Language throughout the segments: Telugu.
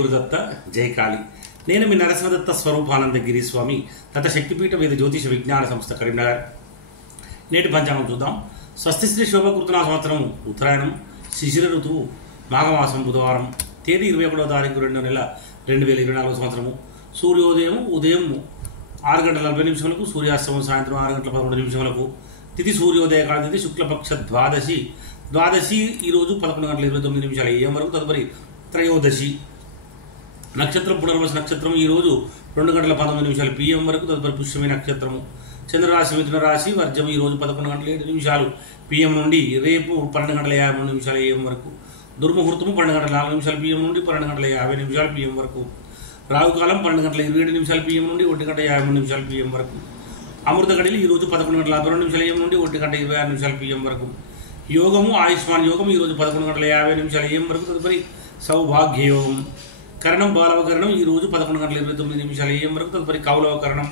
గురుదత్త జై కాళీ. నేను మీ నరసింహదత్త స్వరూపానంద గిరి స్వామి తత శక్తిపీఠ వేద జ్యోతిష విజ్ఞాన సంస్థ కరీంనగర్. నేటి పంచాంగం చూద్దాం. స్వస్తి శ్రీ శోభకృతనా సంవత్సరం ఉత్తరాయణం, శిశిర ఋతువు, మాఘమాసం, బుధవారం, తేదీ 21వ తారీఖు 2వ నెల 2024 సంవత్సరము. సూర్యోదయం ఉదయం 6:40 సూర్యాస్తమం సాయంత్రం 6:13 తిథి సూర్యోదయ కాల తిథి శుక్లపక్ష ద్వాదశి ఈరోజు 11:29 AM వరకు. తదుపరి త్రయోదశి. నక్షత్రం పునర్వసు నక్షత్రం ఈరోజు 2:19 PM వరకు. తదుపరి పుష్యమి నక్షత్రము. చంద్రరాశి మిథున రాశి. వర్జం ఈరోజు 11:07 PM నుండి రేపు 12:53 AM వరకు. దుర్ముహూర్తము 12:04 PM నుండి 12:50 PM వరకు. రాహుకాలం 12:27 PM నుండి 1:53 PM వరకు. అమృత గడియలు ఈరోజు 11:42 AM నుండి 1:26 PM వరకు. యోగము ఆయుష్మాన్ యోగం ఈరోజు 11:50 AM వరకు. తదుపరి సౌభాగ్య యోగం. కరణం బాలవకరణం ఈరోజు 11:29 AM వరకు. తదుపరి కౌలవకరణం.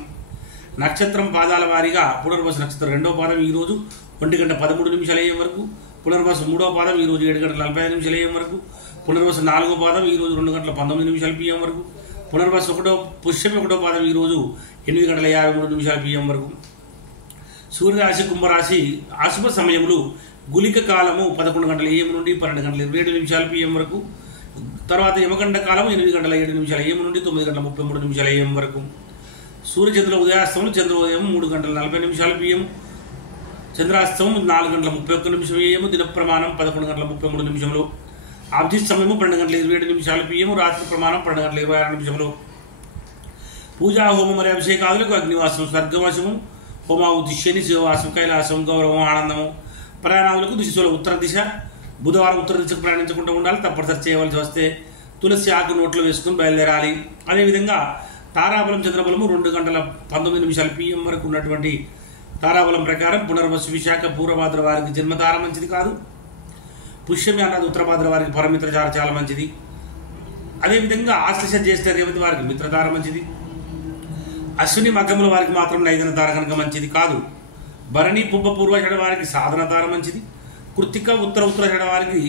నక్షత్రం పాదాల వారీగా పునర్వసు నక్షత్రం 2వ పాదం ఈరోజు 1:13 AM వరకు. పునర్వసు 3వ పాదం ఈరోజు 7:45 AM వరకు. పునర్వసు 4వ పాదం ఈరోజు 2:19 PM వరకు. పునర్వసు పుష్యమి 1వ పాదం ఈరోజు 8:53 PM వరకు. సూర్యరాశి కుంభరాశి. అశుభ సమయములు గులిక కాలము 11 AM నుండి 12:27 PM వరకు. తర్వాత యమగండ కాలము 8:07 AM నుండి 9:33 AM వరకు. సూర్యచంద్రుల ఉదయాస్తమం చంద్రోదయం 3:40 PM, చంద్రాస్తమం 4:31 AM, దిన ప్రమాణం 11:33. అభిజిత్ సమయము 12:27 PM, రాత్రి ప్రమాణం 12:26. పూజా హోమం మరియు అభిషేకాదులకు అగ్నివాసం, స్వర్గవాసము, హోమావుతిష్యని, శివవాసం, కైలాసం, గౌరవం, ఆనందము. ప్రయాణాలకు దిశలో ఉత్తర దిశ. బుధవారం ఉత్తర దిశకు ప్రయాణించకుండా ఉండాలి. తప్పనిసరి చేయవలసి వస్తే తులసి ఆకు నోట్లో వేసుకుని బయలుదేరాలి. అదేవిధంగా తారాబలం చంద్రబలము 2:19 PM వరకు ఉన్నటువంటి తారాబలం ప్రకారం పునర్వసు విశాఖ పూర్వభాద్ర వారికి జన్మతార మంచిది కాదు. పుష్యమి అన్నది ఉత్తరభాద్ర వారికి పరమిత్రచార చాలా మంచిది. అదేవిధంగా ఆశ్లేష జ్యేష్ఠ రేవతి వారికి మిత్రతార మంచిది. అశ్విని మగ్గముల వారికి మాత్రం నైదన తార కనుక మంచిది కాదు. భరణి పుబ్బ పూర్వషడ వారికి సాధన తార మంచిది. కృత్తిక ఉత్తరషడ వారికి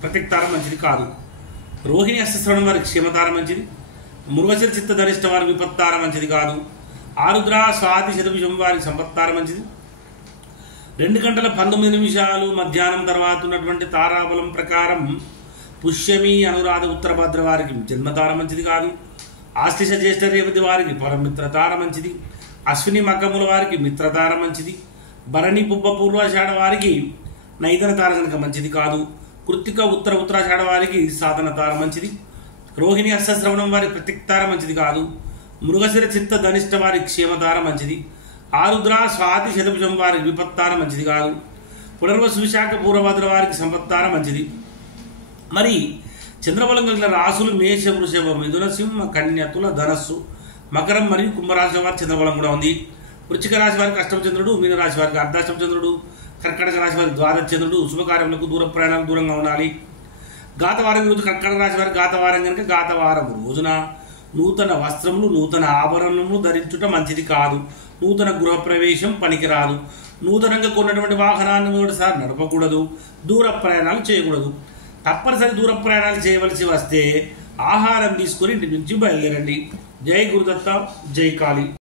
ప్రత్యక్తార మంచిది కాదు. రోహిణి హస్తశ్రవణం వారికి క్షేమతార మంచిది. మృగశిర చిత్త ధనిష్ట వారికి విపత్తార మంచిది కాదు. ఆరుద్ర స్వాతి శతభిషం వారికి సంపత్తార మంచిది. 2:19 మధ్యాహ్నం తర్వాత ఉన్నటువంటి తారాబలం ప్రకారం పుష్యమి అనురాధ ఉత్తరభద్ర వారికి జన్మతార మంచిది కాదు. ఆశ్లేష జ్యేష్ఠ రేవతి వారికి పరమిత్రతార మంచిది. అశ్విని మగ్గముల వారికి మిత్రతార మంచిది. భరణి పుబ్బ పూర్వాషాఢ వారికి నైదన తార కనుక మంచిది కాదు. కృత్తిక ఉత్తరాషాఢ వారికి సాధన తార మంచిది. రోహిణి హస్తశ్రవణం వారికి ప్రత్యక్తార మంచిది కాదు. మృగశిర చిత్త ధనిష్ట వారికి క్షేమతార మంచిది. ఆరుద్ర స్వాతి శతభిషం వారికి విపత్తార మంచిది కాదు. పునర్వసు విశాఖ పూర్వభద్ర వారికి సంపత్తార మంచిది. మరి చంద్రబలం కలిగిన రాసులు మేష, వృషభ, మిథున, సింహ, కన్య, తుల, ధనస్సు, మకరం మరియు కుంభరాశి వారికి చంద్రబలం కూడా ఉంది. వృశ్చిక రాశి వారికి అష్టమ చంద్రుడు, మీన రాశి వారికి అర్ధాష్టమ చంద్రుడు, కర్కటక రాశి వారికి ద్వాదశ చంద్రుడు. శుభకార్యములకు దూర ప్రయాణాలకు దూరంగా ఉండాలి. గాతవారం రోజు కర్కటక రాశి వారికి గాతవారం కనుక గాతవారం రోజున నూతన వస్త్రములు, నూతన ఆభరణములు ధరించుట మంచిది కాదు. నూతన గృహప్రవేశం పనికిరాదు. నూతనంగా కొన్నటువంటి వాహనాన్ని మొదటిసారి నడపకూడదు. దూర ప్రయాణాలు చేయకూడదు. తప్పనిసరి దూర ప్రయాణాలు చేయవలసి వస్తే ఆహారం తీసుకొని ఇంటి నుంచి బయలుదేరండి. జై గురుదత్త, జై కాళీ.